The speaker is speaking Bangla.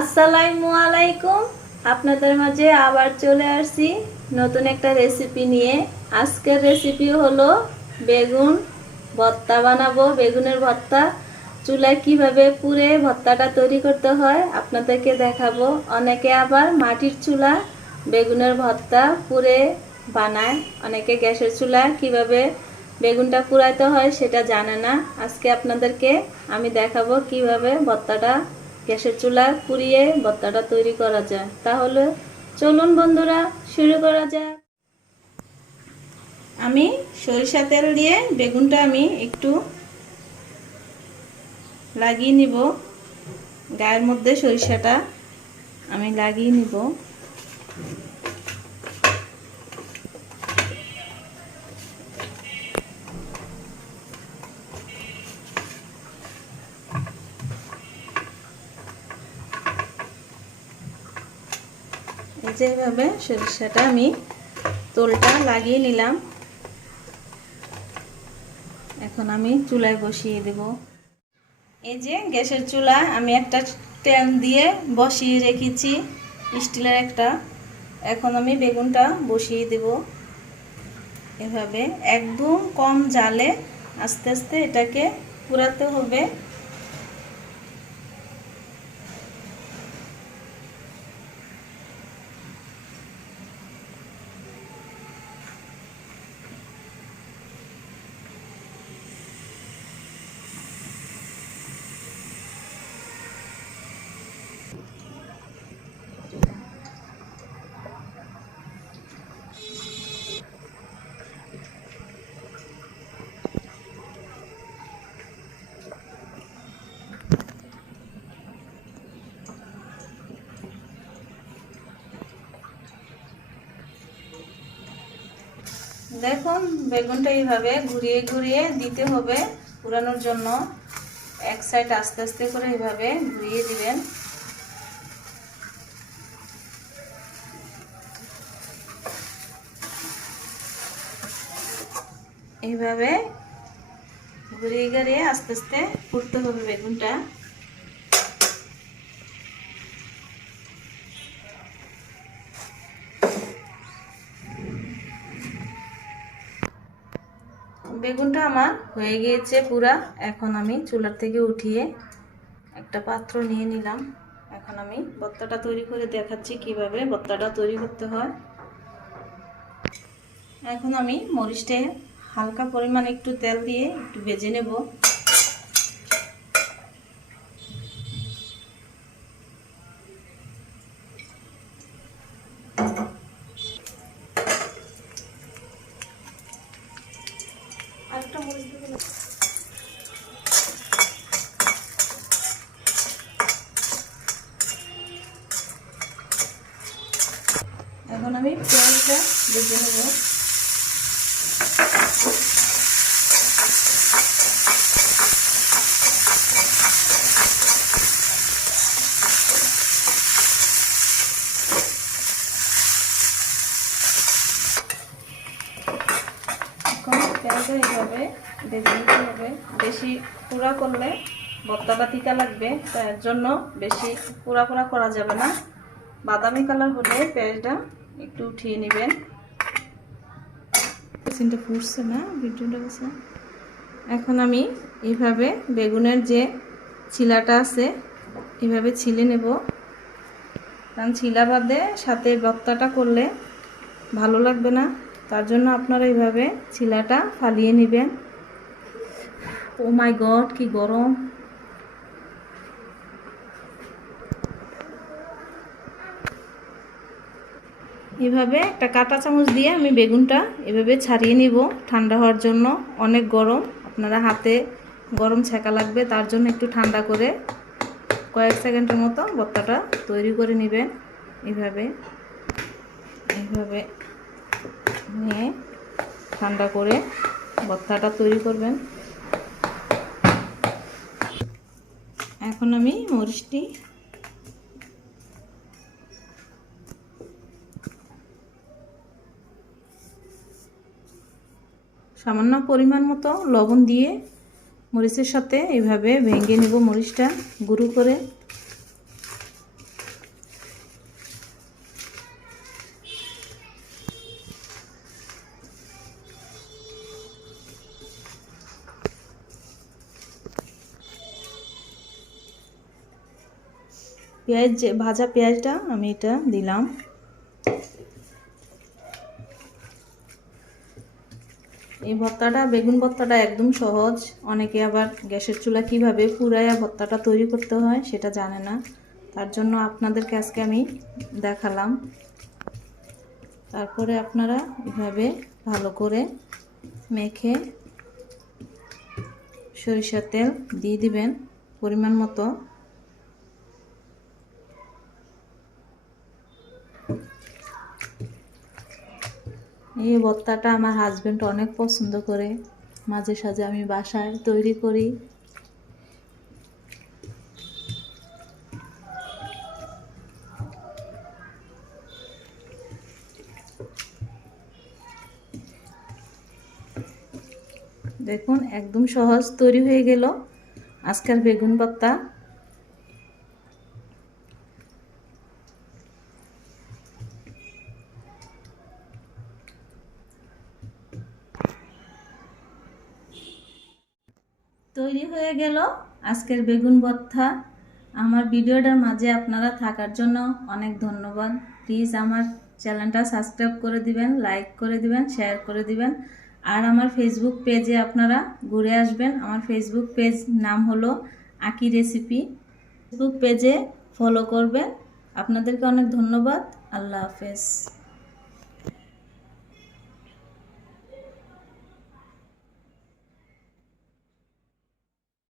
আসসালামু আলাইকুম। আপনাদের মাঝে আবার চলে আসছি নতুন একটা রেসিপি নিয়ে। আজকের রেসিপি হলো বেগুন ভর্তা বানাবো। বেগুনের ভর্তা চুলায় কিভাবে পুড়ে ভর্তাটা তৈরি করতে হয় আপনাদেরকে দেখাবো। অনেকে আবার মাটির চুলা বেগুনের ভর্তা পুড়ে বানায়, অনেকে গ্যাসের চুলা কিভাবে বেগুনটা পুড়াইতে হয় সেটা জানে না। আজকে আপনাদেরকে আমি দেখাবো কিভাবে ভর্তাটা গ্যাসের চুলায় পুড়িয়ে ভর্তাটা তৈরি করা যায়। তাহলে চলুন বন্ধুরা শুরু করা যাক। আমি সরিষা তেল দিয়ে বেগুনটা আমি একটু লাগিয়ে নিব। গায়ের মধ্যে সরিষাটা আমি লাগিয়ে নিব। যেভাবে সরিষাটা আমি তোলটা লাগিয়ে নিলাম। এখন আমি চুলায় বসিয়ে দেব। এই যে গ্যাসের চুলা আমি একটা স্ট্যান্ড দিয়ে বসিয়ে রেখেছি, স্টিলের একটা। এখন আমি বেগুনটা বসিয়ে দেব। এভাবে একদম কম জালে আস্তে আস্তে এটাকে পুরাতে হবে। দেখুন বেগুনটা এইভাবে ঘুরিয়ে ঘুরিয়ে দিতে হবে পুরানোর জন্য। এক সাইড আস্তে আস্তে করে এইভাবে ঘুরিয়ে দিবেন। এইভাবে ঘুরিয়ে ঘুরিয়ে আস্তে আস্তে পুড়তে হবে বেগুনটা। বেগুনটা আমার হয়ে গিয়েছে পুরা। এখন আমি চুলার থেকে উঠিয়ে একটা পাত্র নিয়ে নিলাম। এখন আমি ভর্তাটা তৈরি করে দেখাচ্ছি কিভাবে ভর্তাটা তৈরি করতে হয়। এখন আমি মরিচটা হালকা পরিমাণে একটু তেল দিয়ে একটু ভেজে নেব। আরেকটা মরিচ দেবেন। এখন আমি পেঁয়াজটা ভেজে নেব। পেঁয়াজটা এইভাবে ভেজে নিতে হবে। বেশি পোড়া করলে ভর্তাটা তিতা লাগবে, তার জন্য বেশি পোড়া পোড়া করা যাবে না। বাদামি কালার হলে পেঁয়াজটা একটু উঠিয়ে নেবেন। সিনটা ফুটছে না ভিডিওটা আছে। এখন আমি এইভাবে বেগুনের যে ছিলাটা আছে এইভাবে ছিলে নেব, কারণ ছিলা বাদে সাথে ভর্তাটা করলে ভালো লাগবে না। তার জন্য আপনারা এইভাবে ছিলাটা ফালিয়ে নেবেন। ও মাই গড কি গরম! এভাবে একটা কাঁটা চামচ দিয়ে আমি বেগুনটা এভাবে ছাড়িয়ে নিব ঠান্ডা হওয়ার জন্য। অনেক গরম, আপনারা হাতে গরম ছ্যাঁকা লাগবে, তার জন্য একটু ঠান্ডা করে কয়েক সেকেন্ডের মতো ভর্তাটা তৈরি করে নেবেন। এইভাবে এইভাবে নিয়ে ঠান্ডা করে ভর্তাটা তৈরি করবেন। এখন আমি মরিচটি সামান্য পরিমাণ মতো লবণ দিয়ে মরিচের সাথে এইভাবে ভেঙে নেব মরিচটা গুঁড়ো করে। পেঁয়াজ যে ভাজা পেঁয়াজটা আমি এটা দিলাম। এই ভর্তাটা, বেগুন ভর্তাটা একদম সহজ। অনেকে আবার গ্যাসের চুলা কিভাবে পুরাইয়া ভর্তাটা তৈরি করতে হয় সেটা জানে না, তার জন্য আপনাদেরকে আজকে আমি দেখালাম। তারপরে আপনারা এভাবে ভালো করে মেখে সরিষার তেল দিয়ে দিবেন পরিমাণ মতো। এই ভর্তাটা আমার হাজবেন্ড অনেক পছন্দ করে, মাঝে সাঝে আমি বাসায় তৈরি করি। দেখুন একদম সহজ তৈরি হয়ে গেল আজকের বেগুন ভর্তা। তৈরি হয়ে গেল আজকের বেগুন ভর্তা। আমার ভিডিওটার মাঝে আপনারা থাকার জন্য অনেক ধন্যবাদ। প্লিজ আমার চ্যানেলটা সাবস্ক্রাইব করে দিবেন, লাইক করে দিবেন, শেয়ার করে দিবেন। আর আমার ফেসবুক পেজে আপনারা ঘুরে আসবেন। আমার ফেসবুক পেজ নাম হলো আকি রেসিপি। ফেসবুক পেজে ফলো করবেন। আপনাদেরকে অনেক ধন্যবাদ। আল্লাহ হাফেজ।